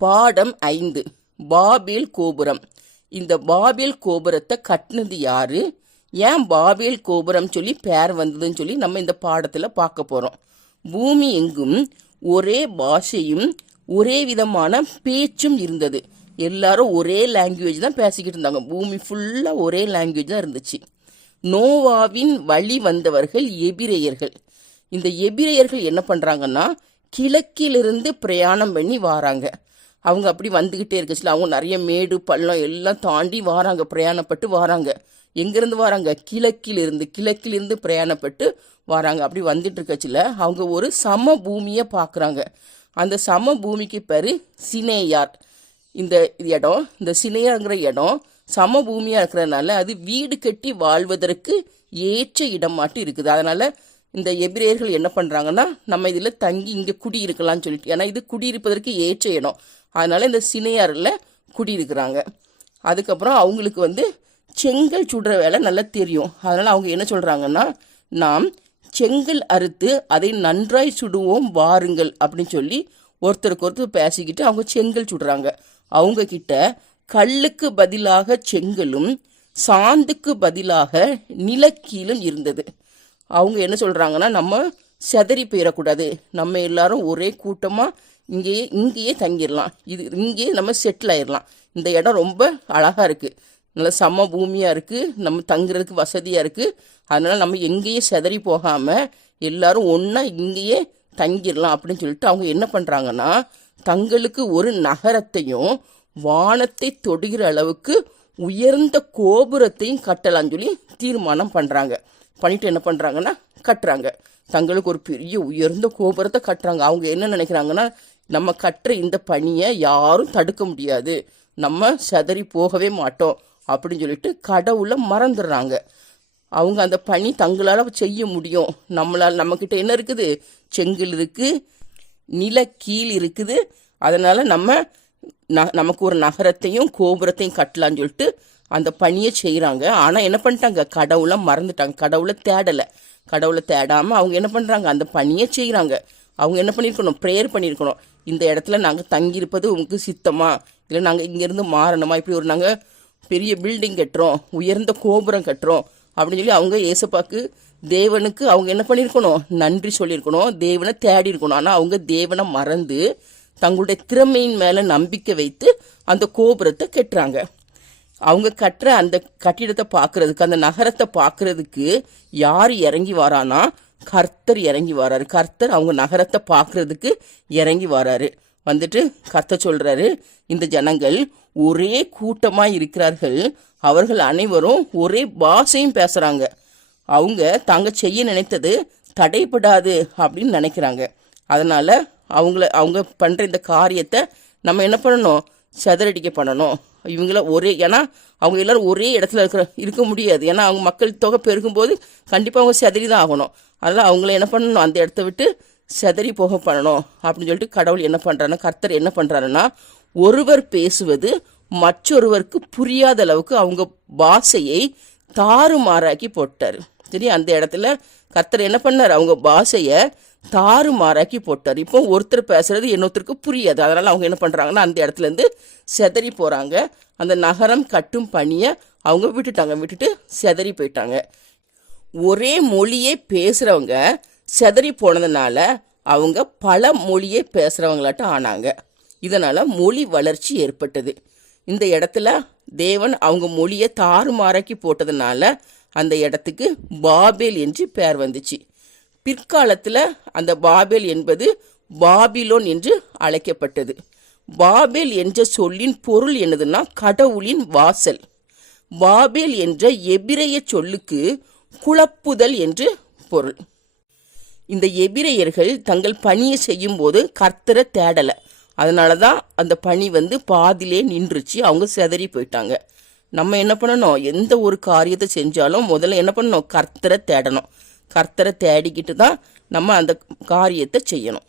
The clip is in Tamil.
பாடம் ஐந்து. பாபேல் கோபுரம். இந்த பாபேல் கோபுரத்தை கட்டினது யாரு? ஏன் பாபேல் கோபுரம் சொல்லி பேர் வந்ததுன்னு சொல்லி நம்ம இந்த பாடத்தில் பார்க்க போகிறோம் பூமி எங்கும் ஒரே பாஷையும் ஒரே விதமான பேச்சும் இருந்தது. எல்லாரும் ஒரே லாங்குவேஜ் தான் பேசிக்கிட்டு இருந்தாங்க. பூமி ஃபுல்லாக ஒரே லாங்குவேஜ் தான் இருந்துச்சு. நோவாவின் வழி வந்தவர்கள் எபிரேயர்கள். இந்த எபிரேயர்கள் என்ன பண்ணுறாங்கன்னா கிழக்கிலிருந்து பிரயாணம் பண்ணி வாராங்க. அவங்க அப்படி வந்துக்கிட்டே இருக்கச்சில அவங்க நிறைய மேடு பள்ளம் எல்லாம் தாண்டி வாராங்க பிரயாணப்பட்டு வாராங்க. எங்கேருந்து வராங்க? கிழக்கிலிருந்து கிழக்கிலிருந்து பிரயாணப்பட்டு வராங்க. அப்படி வந்துட்டு இருக்கச்சுல அவங்க ஒரு சம பூமியை பார்க்குறாங்க. அந்த சம பூமிக்கு பேர் சினேயார். இந்த இடம் இந்த சினையாங்கிற இடம் சம பூமியாக இருக்கிறதுனால அது வீடு கட்டி வாழ்வதற்கு ஏற்ற இடமாட்டு இருக்குது. அதனால் இந்த எபிரேயர்கள் என்ன பண்ணுறாங்கன்னா நம்ம இதில் தங்கி இங்கே குடியிருக்கலாம்னு சொல்லிட்டு ஏன்னா இது குடியிருப்பதற்கு ஏற்ற இடம். அதனால் இந்த சினையாரில் குடியிருக்கிறாங்க. அதுக்கப்புறம் அவங்களுக்கு வந்து செங்கல் சுடுற வேலை நல்லா தெரியும். அதனால் அவங்க என்ன சொல்கிறாங்கன்னா நாம் செங்கல் அறுத்து அதை நன்றாய் சுடுவோம் வாருங்கள் அப்படின்னு சொல்லி ஒருத்தருக்கு ஒருத்தர் பேசிக்கிட்டு அவங்க செங்கல் சுடுறாங்க. அவங்க கிட்ட கல்லுக்கு பதிலாக செங்கலும் சாந்துக்கு பதிலாக நிலக்கீலும் இருந்தது. அவங்க என்ன சொல்கிறாங்கன்னா நம்ம செதறி போயிடக்கூடாது நம்ம எல்லாரும் ஒரே கூட்டமாக இங்கேயே இங்கேயே தங்கிடலாம் இது இங்கேயே நம்ம செட்டில் ஆயிடலாம் இந்த இடம் ரொம்ப அழகாக இருக்குது நல்ல சம பூமியாக இருக்குது நம்ம தங்குறதுக்கு வசதியாக இருக்குது அதனால் நம்ம எங்கேயே செதறி போகாமல் எல்லாரும் ஒன்றா இங்கேயே தங்கிடலாம் அப்படின்னு சொல்லிட்டு அவங்க என்ன பண்ணுறாங்கன்னா தங்களுக்கு ஒரு நகரத்தையும் வானத்தை தொடுகிற அளவுக்கு உயர்ந்த கோபுரத்தையும் கட்டலாம்னு சொல்லி தீர்மானம் பண்ணுறாங்க பண்ணிட்டு என்ன பண்ணுறாங்கன்னா கட்டுறாங்க. தங்களுக்கு ஒரு பெரிய உயர்ந்த கோபுரத்தை கட்டுறாங்க. அவங்க என்ன நினைக்கிறாங்கன்னா நம்ம கட்டுற இந்த பணியை யாரும் தடுக்க முடியாது. நம்ம செதறி போகவே மாட்டோம் அப்படின்னு சொல்லிட்டு கடவுளை மறந்துடுறாங்க. அவங்க அந்த பணி தங்களால் செய்ய முடியும். நம்மளால் நம்மக்கிட்ட என்ன இருக்குது? செங்கல் இருக்குது கீழ் இருக்குது. அதனால் நம்ம ந நமக்கு ஒரு நகரத்தையும் கோபுரத்தையும் கட்டலான்னு சொல்லிட்டு அந்த பணியை செய்கிறாங்க ஆனால் என்ன பண்ணிட்டாங்க? கடவுளை மறந்துட்டாங்க. கடவுளை தேடலை. கடவுளை தேடாமல் அவங்க என்ன பண்ணுறாங்க அந்த பணியை செய்கிறாங்க அவங்க என்ன பண்ணியிருக்கணும் ப்ரேயர் பண்ணியிருக்கணும் இந்த இடத்துல நாங்கள் தங்கியிருப்பது உங்களுக்கு சித்தமா? இல்லை நாங்கள் இங்கேருந்து மாறணுமா? இப்படி ஒரு நாங்கள் பெரிய பில்டிங் கட்டுறோம். உயர்ந்த கோபுரம் கட்டுறோம். அப்படின்னு சொல்லி அவங்க ஏசப்பாக்கு தேவனுக்கு அவங்க என்ன பண்ணியிருக்கணும் நன்றி சொல்லியிருக்கணும் தேவனை தேடி இருக்கணும் ஆனால் அவங்க தேவனை மறந்து தங்களுடைய திறமையின் மேலே நம்பிக்கை வைத்து அந்த கோபுரத்தை கட்டுறாங்க. அவங்க கட்டுற அந்த கட்டிடத்தை பார்க்கறதுக்கு அந்த நகரத்தை பார்க்கறதுக்கு யார் இறங்கி வரானா கர்த்தர் இறங்கி வராரு. கர்த்தர் அவங்க நகரத்தை பார்க்கறதுக்கு இறங்கி வராரு. வந்துட்டு கர்த்தர் சொல்றாரு இந்த ஜனங்கள் ஒரே கூட்டமாக இருக்கிறார்கள். அவர்கள் அனைவரும் ஒரே பாஷையும் பேசுகிறாங்க அவங்க தாங்க செய்ய நினைத்தது தடைப்படாது அப்படின்னு நினைக்கிறாங்க. அதனால் அவங்கள அவங்க பண்ணுற இந்த காரியத்தை நம்ம என்ன பண்ணணும்? செதறடிக்க பண்ணணும். இவங்கள ஒரே ஏன்னா அவங்க எல்லோரும் ஒரே இடத்துல இருக்கிற இருக்க முடியாது. ஏன்னா அவங்க மக்கள் தொகை பெருகும்போது கண்டிப்பாக அவங்க சதறி தான் ஆகணும். அதனால் அவங்கள என்ன பண்ணணும்? அந்த இடத்த விட்டு செதறி போக பண்ணணும் அப்படின்னு சொல்லிட்டு கடவுள் என்ன பண்ணுறாருன்னா கர்த்தர் என்ன பண்ணுறாருன்னா ஒருவர் பேசுவது மற்றொருவருக்கு புரியாத அளவுக்கு அவங்க பாஷையை தாறுமாறாக்கி போட்டார். சரி அந்த இடத்துல கர்த்தர் என்ன பண்ணார்? அவங்க பாஷையை தாறுமாறாக்கி போட்டார். இப்போ ஒருத்தர் பேசுறது இன்னொருத்தருக்கு புரியாது. அதனால் அவங்க என்ன பண்ணுறாங்கன்னா அந்த இடத்துல இருந்து செதறி போகிறாங்க அந்த நகரம் கட்டும் பணியை அவங்க விட்டுட்டாங்க. விட்டுட்டு செதறி போயிட்டாங்க. ஒரே மொழியே பேசுகிறவங்க செதறி போனதுனால அவங்க பல மொழியே பேசுகிறவங்களாட்டம் ஆனாங்க. இதனால் மொழி வளர்ச்சி ஏற்பட்டது. இந்த இடத்துல தேவன் அவங்க மொழியை தாறுமாறாக்கி போட்டதுனால அந்த இடத்துக்கு பாபேல் என்று பெயர் வந்துச்சு. பிற்காலத்தில் அந்த பாபேல் என்பது பாபிலோன் என்று அழைக்கப்பட்டது. பாபேல் என்ற சொல்லின் பொருள் என்னதுன்னா கடவுளின் வாசல். பாபேல் என்ற எபிரைய சொல்லுக்கு குழப்புதல் என்று பொருள். இந்த எபிரையர்கள் தங்கள் பணியை செய்யும் போது கர்த்தரை தேடலை. அதனால தான் அந்த பணி வந்து பாதிலே நின்றுச்சு அவங்க செதறி போயிட்டாங்க. நம்ம என்ன பண்ணணும்? எந்த ஒரு காரியத்தை செஞ்சாலும் முதல்ல என்ன பண்ணணும்? கர்த்தரை தேடணும். கர்த்தரை தேடிக்கிட்டு தான் நம்ம அந்த காரியத்தை செய்யணும்.